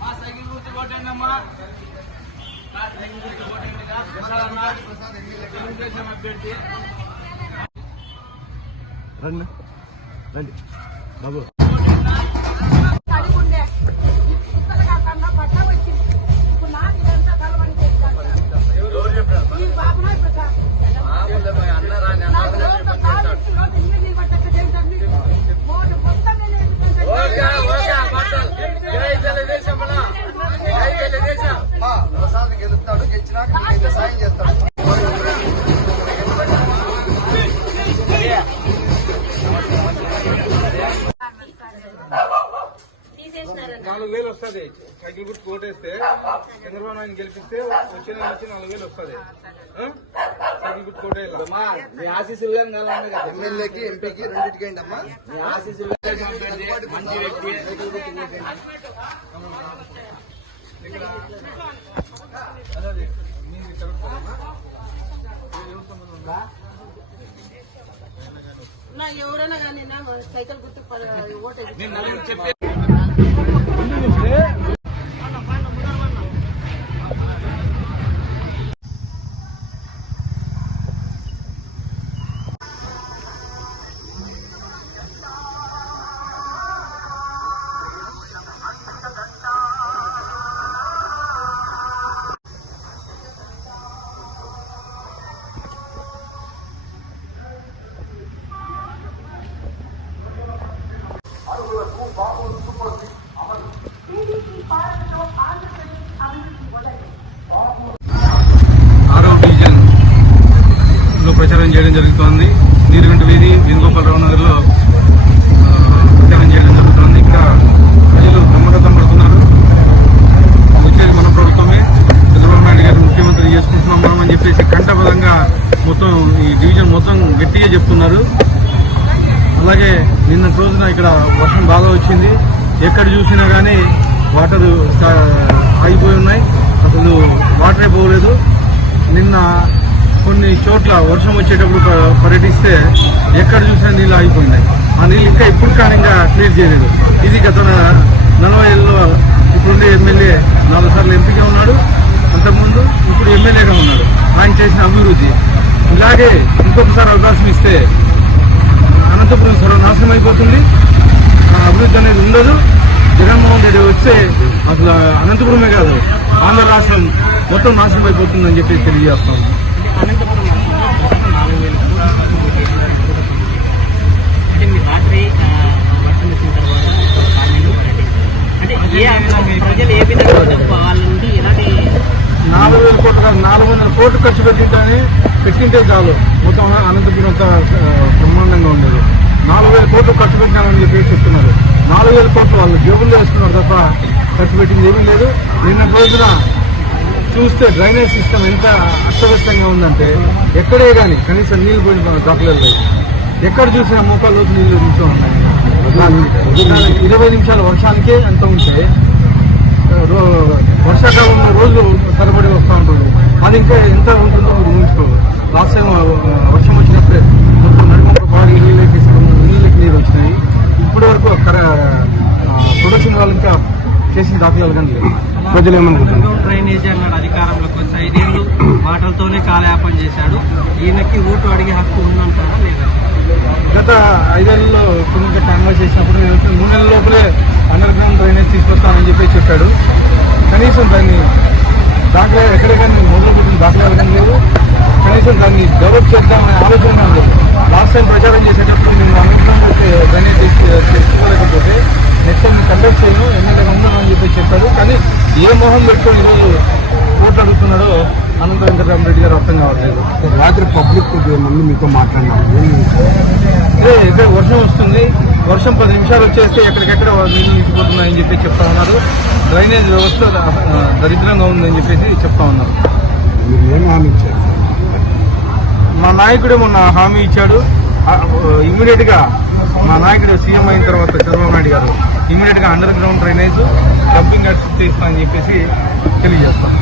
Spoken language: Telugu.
మా సైకిల్ గుర్తు కొట్టండి అమ్మా సైకిల్ గుర్తు కొట్టండి తెలుగుదేశం అభ్యర్థి రండి రండి బాబు నాలుగు వేలు వస్తుంది. సైకిల్ గుర్తు కోటేస్తే చంద్రబాబు నాయుడు గెలిపిస్తే వచ్చిన వచ్చి నాలుగు వేలు వస్తుంది. సైకిల్ గుర్తు కోటేయాలి. అమ్మా మీ ఆశీస్సులు ఎమ్మెల్యేకి ఎంపీకి రెండింటికి అయింది అమ్మా. మీ ఆశీస్సులు మంచి వ్యక్తి. ఎవరైనా కానీ నా సైకిల్ గుర్తు ఓటేసి చేయడం జరుగుతోంది. నీరుగంట వీధి వేణుగోపాలరావు నగర్లో లో చేయడం జరుగుతోంది. ఇంకా ప్రజలు నమ్మకం పడుతున్నారు. వచ్చేది మన ప్రభుత్వమే. చంద్రబాబు నాయుడు గారు ముఖ్యమంత్రి చేసుకుంటున్నాం మనం అని చెప్పేసి కంఠపదంగా మొత్తం ఈ డివిజన్ మొత్తం గట్టిగా చెప్తున్నారు. అలాగే నిన్న రోజున ఇక్కడ వర్షం బాగా వచ్చింది. ఎక్కడ చూసినా కానీ వాటర్ ఆగిపోయి ఉన్నాయి. అసలు వాటరే పోలేదు. నిన్న కొన్ని చోట్ల వర్షం వచ్చేటప్పుడు పర్యటిస్తే ఎక్కడ చూసినా నీళ్ళు ఆగిపోయినాయి. ఆ నీళ్ళు ఇంకా ఇప్పుడు కానీ ఇంకా క్లియర్ చేయలేదు. ఇది గత నలభై ఏళ్ళలో ఇప్పుడుండే ఎమ్మెల్యే నాలుగు సార్లు ఎంపీగా ఉన్నాడు. అంతకుముందు ఇప్పుడు ఎమ్మెల్యేగా ఉన్నాడు. ఆయన చేసిన అభివృద్ధి. ఇలాగే ఇంకొకసారి అవకాశం ఇస్తే అనంతపురం సర్వనాశనం అయిపోతుంది. ఆ అభివృద్ధి అనేది ఉండదు. జగన్మోహన్ రెడ్డి వస్తే అసలు అనంతపురమే కాదు ఆంధ్ర రాష్ట్రం మొత్తం నాశనం అయిపోతుందని చెప్పి తెలియజేస్తాము అంటే మీ రాత్రి ఆ, వర్షం వచ్చిన తర్వాత పార్లమెంట్ పర్యటించారు. అంటే ఏ ప్రజలు ఏ విధంగా ఉండదు వాళ్ళ నుండి ఎలాంటి నాలుగు వేల కోట్ల కాదు, నాలుగు వందల కోట్లు ఖర్చు పెట్టింటే పెట్టింటే చాలు. మొత్తం అనంతపురం అంతా బ్రహ్మాండంగా ఉండేది. నాలుగు వేల కోట్లు ఖర్చు పెట్టినామని చెప్పి చెప్తున్నారు. నాలుగు వేల కోట్లు వాళ్ళు జేబుల్లో వేసుకున్నారు తప్ప ఖర్చు పెట్టింది ఏమీ లేదు. నిన్న రోజున చూస్తే డ్రైనేజ్ సిస్టమ్ ఎంత అస్తవ్యస్తంగా ఉందంటే ఎక్కడే కానీ కనీసం నీళ్ళు పోయిన దాఖలేదు లేదు ఎక్కడ చూసినా మోకాళ్ళ నీళ్ళు నిల్చో ఉన్నాయి. ఇరవై నిమిషాల వర్షానికే అంత ఉంటే వర్షాకాలంలో రోజు తరబడి వస్తూ ఉంటుంది. అది ఇంకా ఎంత ఉంటుందో ఊహించుకోవాలి. లాస్ట్ టైం వర్షం వచ్చినప్పుడే మొత్తం నడుము బాగా నీళ్ళకి నీళ్ళకి నీరు వచ్చినాయి. ఇప్పటి వరకు కర ప్రొడక్షన్ వాళ్ళు ఇంకా చేసిన దాఖలాలు కానీ లేవు. ప్రజలు ఏమనుకుంటున్నారు? డ్రైనేజ్ అన్నాడు అధికారంలోకి వచ్చి ఐదేళ్ళు మాటలతోనే కాలయాపన చేశాడు. ఈయనకి ఓటు అడిగే హక్కు ఉందంటారా లేదా? గత ఐదేళ్ళలో కొన్ని కాన్వాస్ చేసినప్పుడు మూడు నెలల లోపలే అండర్ గ్రౌండ్ డ్రైనేజ్ తీసుకొస్తానని చెప్పి చెప్పాడు. కనీసం దాన్ని దాఖలా ఎక్కడ కానీ మొదలు పెట్టిన దాఖలాలు కానీ లేదు. కనీసం దాన్ని డెవలప్ చేద్దామనే ఆలోచన లేదు లాస్ట్ టైం ప్రచారం చేసేటప్పుడు నేను అండర్ గ్రౌండ్ డ్రైనేజ్ తీసుకోలేకపోతే తెచ్చుకోలేకపోతే నెక్స్ట్ టైం కండక్ట్ చేయను ఎమ్మెల్యేగా ఉండను అని చెప్పి చెప్పాడు. కానీ ఏ మొహం పెట్టుకొని ఈరోజు ఓట్లు అడుగుతున్నాడో అనంత వెంకటరామరెడ్డి గారు అర్థం కావట్లేదు. రాత్రి పబ్లిక్ ముందు మీతో మాట్లాడినారు. అదే అయితే వర్షం వస్తుంది. వర్షం పది నిమిషాలు వచ్చేస్తే ఎక్కడికెక్కడ నీళ్ళు నిలిచిపోతున్నాయని చెప్పి చెప్తా ఉన్నారు. డ్రైనేజ్ వ్యవస్థ దరిద్రంగా ఉందని చెప్పేసి చెప్తా ఉన్నారు. మీరు ఏం హామీ ఇచ్చారు? మా నాయకుడు మొన్న హామీ ఇచ్చాడు. ఇమీడియట్గా మా నాయకుడు సీఎం అయిన తర్వాత చంద్రబాబు నాయుడు గారు ఇమీడియట్గా under ground drainage dumping yard చేస్తా అని చెప్పేసి తెలియజేస్తాం.